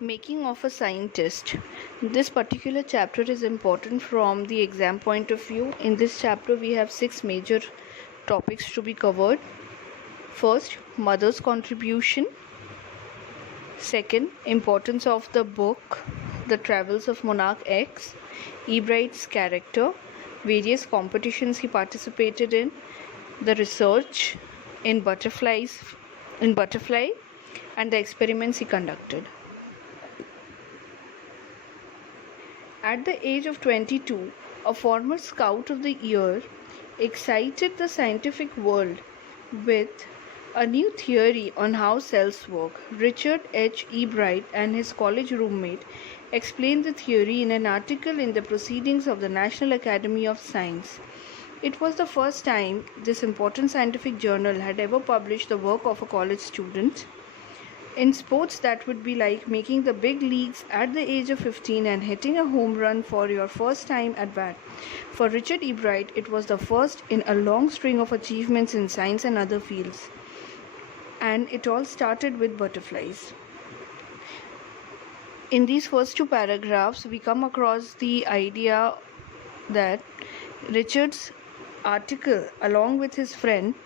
Making of a scientist. This particular chapter is important from the exam point of view. In this chapter, we have 6 major topics to be covered. First, mother's contribution. Second, importance of the book, The Travels of Monarch X, Ebright's character, various competitions he participated in, the research in butterfly, and the experiments he conducted. At the age of 22, a former Scout of the Year excited the scientific world with a new theory on how cells work. Richard H. Ebright and his college roommate explained the theory in an article in the Proceedings of the National Academy of Science. It was the first time this important scientific journal had ever published the work of a college student. In sports, that would be like making the big leagues at the age of 15 and hitting a home run for your first time at bat. For Richard Ebright, it was the first in a long string of achievements in science and other fields. And it all started with butterflies. In these first 2 paragraphs, we come across the idea that Richard's article, along with his friend,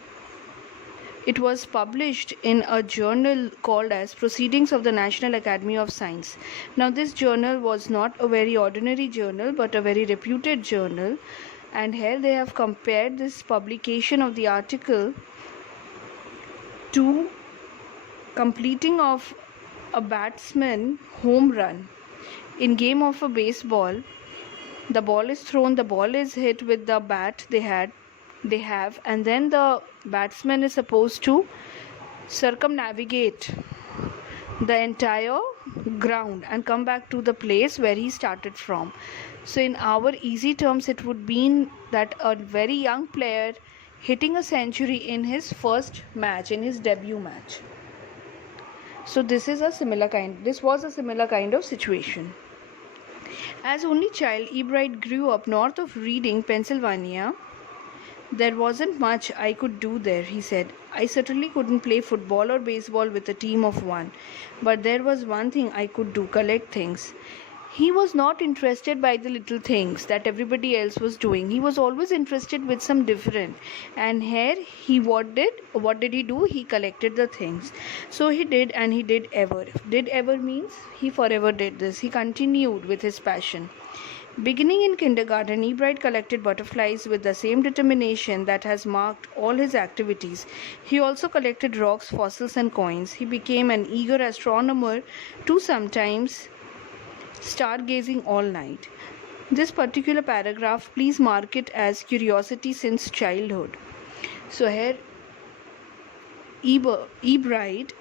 it was published in a journal called as Proceedings of the National Academy of Science. Now, this journal was not a very ordinary journal, but a very reputed journal. And here they have compared this publication of the article to completing of a batsman home run. In game of a baseball, the ball is thrown, the ball is hit with the bat they have, and then the batsman is supposed to circumnavigate the entire ground and come back to the place where he started from. So in our easy terms, it would mean that a very young player hitting a century in his first match, in his debut match. So this was a similar kind of situation. As only child, Ebright grew up north of Reading, Pennsylvania. There wasn't much I could do there, he said. I certainly couldn't play football or baseball with a team of 1, but there was one thing I could do: collect things. He was not interested by the little things that everybody else was doing. He was always interested with some different. And here what did he do? He collected the things. So he did, and he did ever. Did ever means he forever did this. He continued with his passion. Beginning in kindergarten, Ebright collected butterflies with the same determination that has marked all his activities. He also collected rocks, fossils, and coins. He became an eager astronomer to sometimes stargazing all night. This particular paragraph, please mark it as curiosity since childhood. So here, Ebright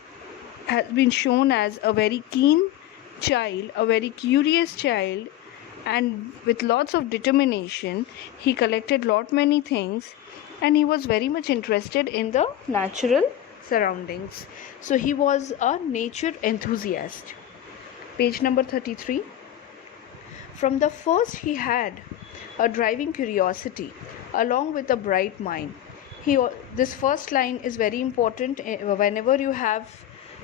has been shown as a very keen child, a very curious child, and with lots of determination. He collected many things, and he was very much interested in the natural surroundings. So he was a nature enthusiast. Page number 33. From the first, he had a driving curiosity along with a bright mind. This first line is very important. Whenever you have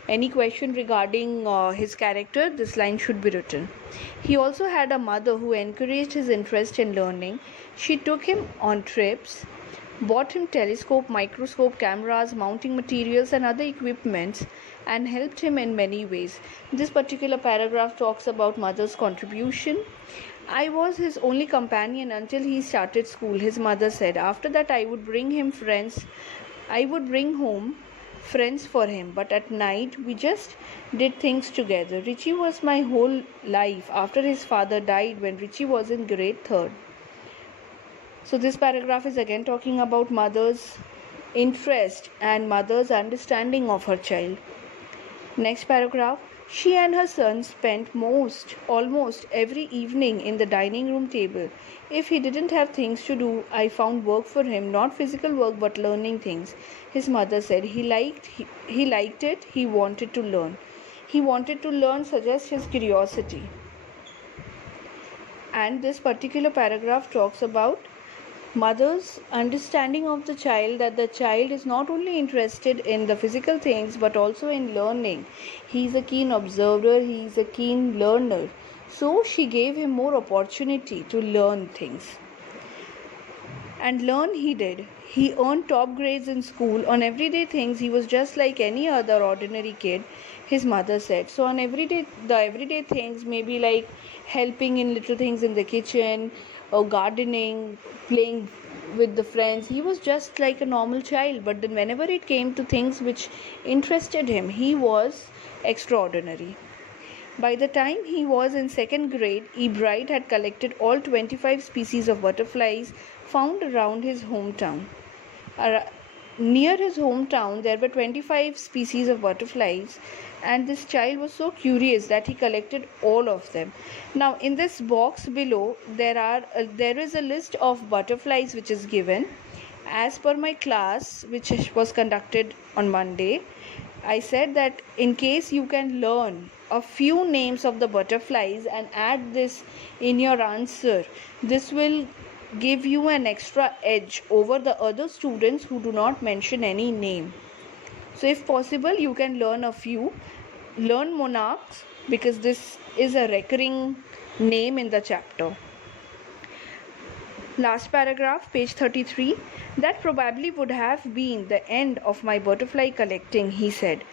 any question regarding his character, this line should be written. He also had a mother who encouraged his interest in learning. She took him on trips, bought him telescope, microscope, cameras, mounting materials, and other equipments, and helped him in many ways. This particular paragraph talks about mother's contribution. I was his only companion until he started school, his mother said. After that, I would bring home friends for him, but at night we just did things together. Richie was my whole life after his father died when Richie was in grade 3rd. So this paragraph is again talking about mother's interest and mother's understanding of her child. Next paragraph. She and her son spent almost every evening in the dining room table. If he didn't have things to do, I found work for him, not physical work but learning things. His mother said he liked it, he wanted to learn. He wanted to learn suggests his curiosity. And this particular paragraph talks about Mother's understanding of the child, that the child is not only interested in the physical things but also in learning. He is a keen observer, he is a keen learner. So she gave him more opportunity to learn things. And learn he did. He earned top grades in school. On everyday things, he was just like any other ordinary kid, his mother said. So on the everyday things, maybe like helping in little things in the kitchen, or gardening, playing with the friends, he was just like a normal child. But then whenever it came to things which interested him, he was extraordinary. By the time he was in second grade, Ebright had collected all 25 species of butterflies found around his hometown. Near his hometown, there were 25 species of butterflies, and this child was so curious that he collected all of them. Now, in this box below, there is a list of butterflies which is given. As per my class, which was conducted on Monday, I said that in case you can learn a few names of the butterflies and add this in your answer, this will give you an extra edge over the other students who do not mention any name. So if possible, you can learn a few. Learn monarchs, because this is a recurring name in the chapter. Last paragraph, page 33. That probably would have been the end of my butterfly collecting, he said.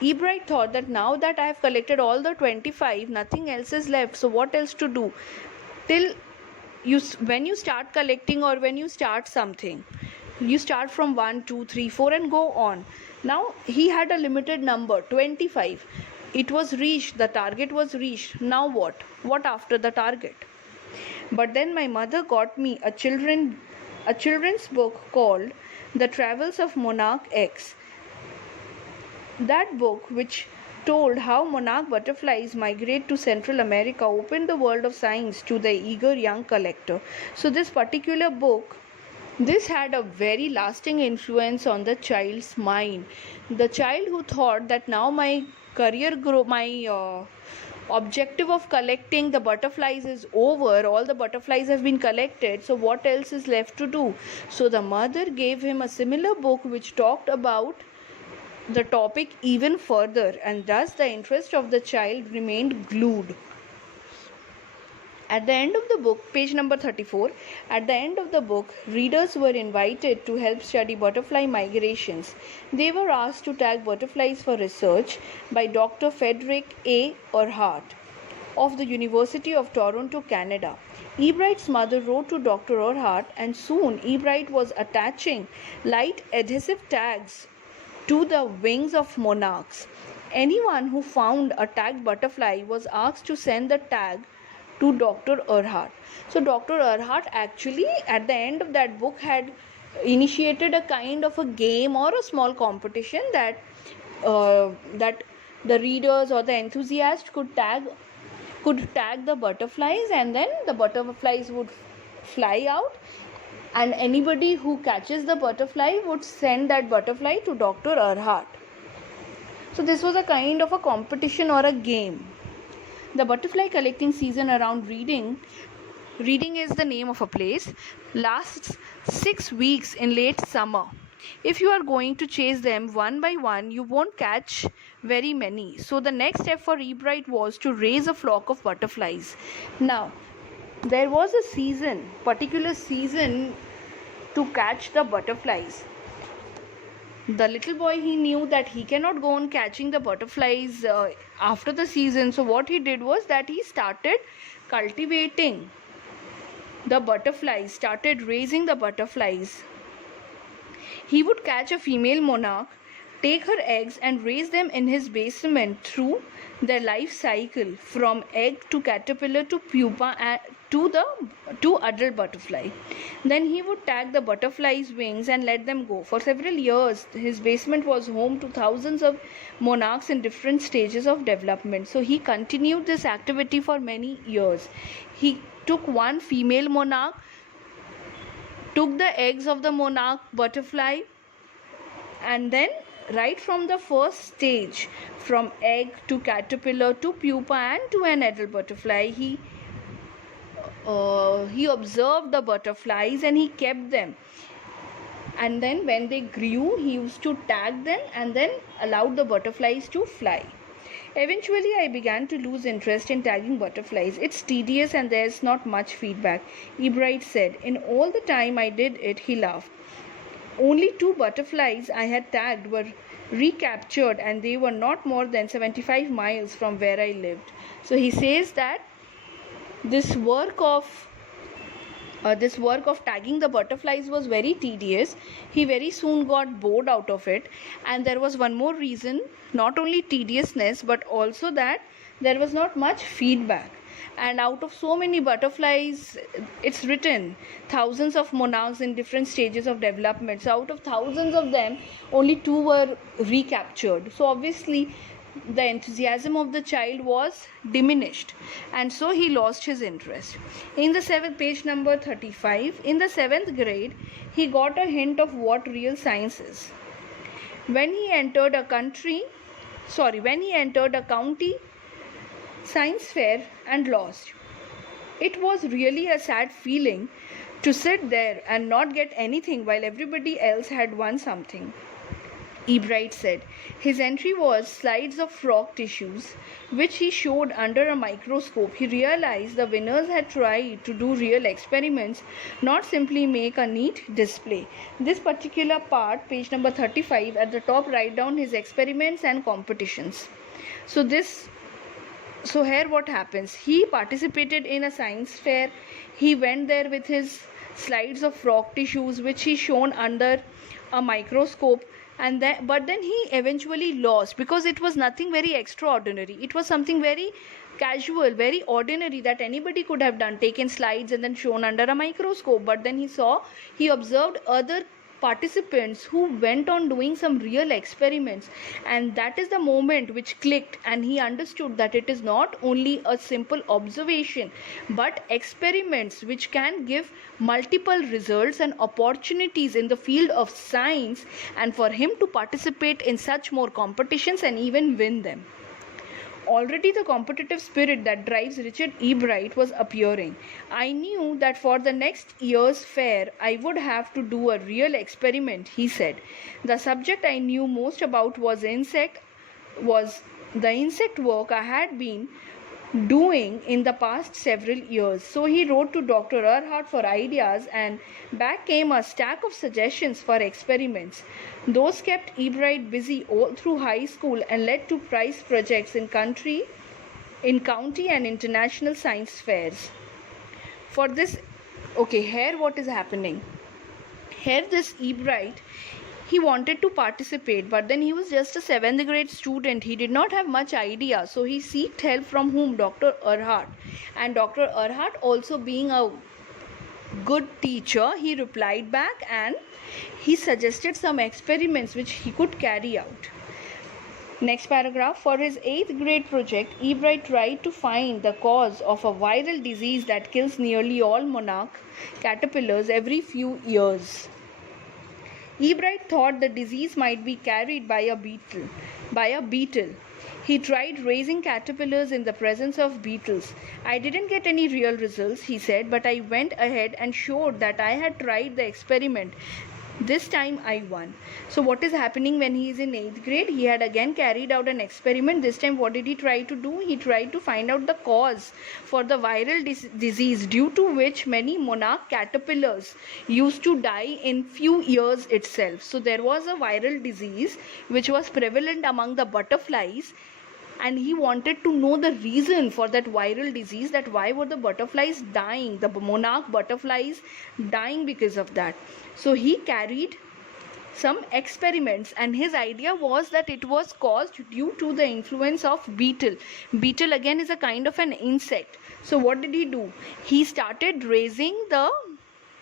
Ebright thought that now that I have collected all the 25, nothing else is left. So what else to do? When you start collecting, or when you start something, you start from 1, 2, 3, 4 and go on. Now he had a limited number, 25. It was reached, the target was reached. Now what after the target? But then my mother got me a children's book called The Travels of Monarch X. That book, which told how monarch butterflies migrate to Central America, opened the world of science to the eager young collector. So this particular book, this had a very lasting influence on the child's mind. The child who thought that now my objective of collecting the butterflies is over, all the butterflies have been collected, so what else is left to do? So the mother gave him a similar book which talked about the topic even further, and thus the interest of the child remained glued. At the end of the book, page number 34, at the end of the book, readers were invited to help study butterfly migrations. They were asked to tag butterflies for research by Dr. Frederick A. Earhart of the University of Toronto, Canada. Ebright's mother wrote to Dr. Earhart, and soon Ebright was attaching light adhesive tags to the wings of monarchs. Anyone who found a tagged butterfly was asked to send the tag to Dr. Earhart. So Dr. Earhart actually at the end of that book had initiated a kind of a game or a small competition that the readers or the enthusiasts could tag the butterflies, and then the butterflies would fly out, and anybody who catches the butterfly would send that butterfly to Dr. Earhart. So this was a kind of a competition or a game. The butterfly collecting season around Reading is the name of a place, lasts 6 weeks in late summer. If you are going to chase them one by one, you won't catch very many. So the next step for Ebright was to raise a flock of butterflies. Now, there was a particular season to catch the butterflies. The little boy, he knew that he cannot go on catching the butterflies after the season. So what he did was that he started cultivating the butterflies, started raising the butterflies. He would catch a female monarch, take her eggs and raise them in his basement through their life cycle from egg to caterpillar to pupa and to adult butterfly. Then he would tag the butterflies' wings and let them go. For several years, his basement was home to thousands of monarchs in different stages of development. So he continued this activity for many years. He took one female monarch, took the eggs of the monarch butterfly, and then right from the first stage, from egg to caterpillar to pupa and to an adult butterfly, he he observed the butterflies and he kept them, and then when they grew he used to tag them and then allowed the butterflies to fly. Eventually I began to lose interest in tagging butterflies. It's tedious and there's not much feedback, Ebright said. In all the time I did it, he laughed. Only 2 butterflies I had tagged were recaptured and they were not more than 75 miles from where I lived. So he says that this work of tagging the butterflies was very tedious. He very soon got bored out of it, and there was one more reason, not only tediousness but also that there was not much feedback. And out of so many butterflies, it's written thousands of monarchs in different stages of development. So out of thousands of them, only 2 were recaptured. So obviously the enthusiasm of the child was diminished, and so he lost his interest. In the 7th, page number 35, in the 7th grade he got a hint of what real science is when he entered a county science fair and lost. It was really a sad feeling to sit there and not get anything while everybody else had won something, Ebright said. His entry was slides of frog tissues, which he showed under a microscope. He realized the winners had tried to do real experiments, not simply make a neat display. This particular part, page number 35, at the top write down his experiments and competitions. So here what happens, he participated in a science fair. He went there with his slides of frog tissues, which he shown under a microscope, but then he eventually lost because it was nothing very extraordinary. It was something very casual, very ordinary that anybody could have done, taken slides and then shown under a microscope. But then he observed other participants who went on doing some real experiments, and that is the moment which clicked, and he understood that it is not only a simple observation but experiments which can give multiple results and opportunities in the field of science, and for him to participate in such more competitions and even win them. Already the competitive spirit that drives Richard Ebright was appearing. I knew that for the next year's fair I would have to do a real experiment, he said. The subject I knew most about was the insect work I had been doing in the past several years. So he wrote to Dr. Earhart for ideas, and back came a stack of suggestions for experiments. Those kept Ebright busy all through high school and led to prize projects in county and international science fairs. For this, here what is happening? Here this Ebright, he wanted to participate, but then he was just a 7th grade student. He did not have much idea, so he sought help from whom? Dr. Earhart. And Dr. Earhart, also being a good teacher, he replied back and he suggested some experiments which he could carry out. Next paragraph. For his 8th grade project, Ebright tried to find the cause of a viral disease that kills nearly all monarch caterpillars every few years. Ebright thought the disease might be carried by a beetle. He tried raising caterpillars in the presence of beetles. I didn't get any real results, he said, but I went ahead and showed that I had tried the experiment. This time I won. So what is happening when he is in 8th grade? He had again carried out an experiment. This time what did he try to do? He tried to find out the cause for the viral disease due to which many monarch caterpillars used to die in few years itself. So there was a viral disease which was prevalent among the butterflies, and he wanted to know the reason for that viral disease, that why were the butterflies dying, the monarch butterflies dying because of that. So he carried some experiments, and his idea was that it was caused due to the influence of beetle. Beetle again is a kind of an insect. So what did he do? He started raising the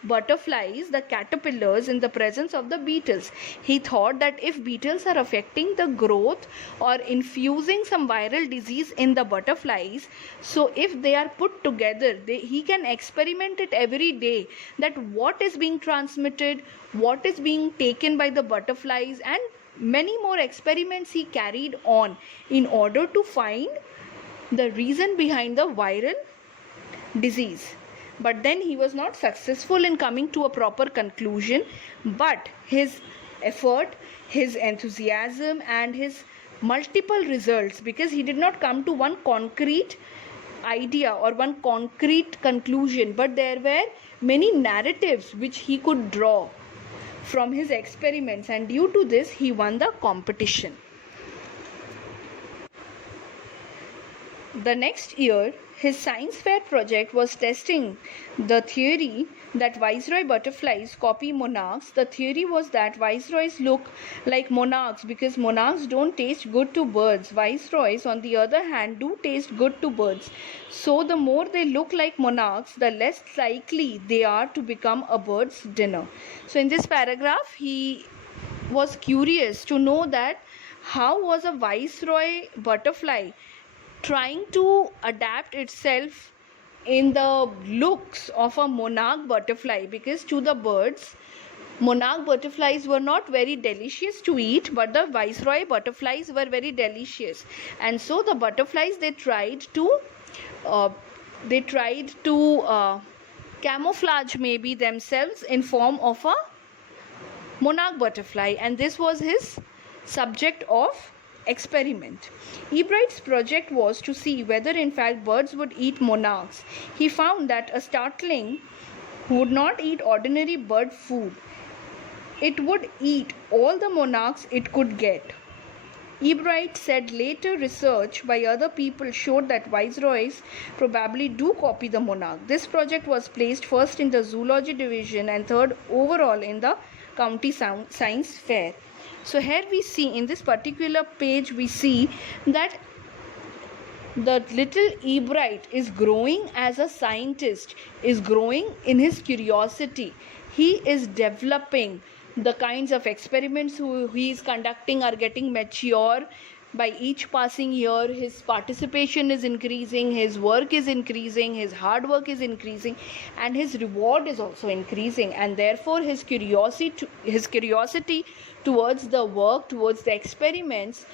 butterflies, the caterpillars, in the presence of the beetles. He thought that if beetles are affecting the growth or infusing some viral disease in the butterflies, so if they are put together, he can experiment it every day, that what is being transmitted, what is being taken by the butterflies, and many more experiments he carried on in order to find the reason behind the viral disease. but then he was not successful in coming to a proper conclusion. But his effort, his enthusiasm, and his multiple results, because he did not come to one concrete idea or one concrete conclusion, but there were many narratives which he could draw from his experiments, and due to this he won the competition. The next year, his science fair project was testing the theory that viceroy butterflies copy monarchs. The theory was that viceroys look like monarchs because monarchs don't taste good to birds. Viceroys, on the other hand, do taste good to birds. So the more they look like monarchs, the less likely they are to become a bird's dinner. So in this paragraph, he was curious to know that how was a viceroy butterfly trying to adapt itself in the looks of a monarch butterfly, because to the birds monarch butterflies were not very delicious to eat, but the viceroy butterflies were very delicious. And so the butterflies, they tried to camouflage maybe themselves in form of a monarch butterfly, and this was his subject of experiment. Ebright's project was to see whether in fact birds would eat monarchs. He found that a starling would not eat ordinary bird food. It would eat all the monarchs it could get. Ebright said later research by other people showed that viceroys probably do copy the monarch. This project was placed first in the zoology division and third overall in the county science fair. So here we see, in this particular page, we see that the little Ebright is growing as a scientist, is growing in his curiosity. He is developing. The kinds of experiments he is conducting are getting mature. By each passing year, his participation is increasing, his work is increasing, his hard work is increasing, and his reward is also increasing. And therefore his curiosity towards the work, towards the experiments,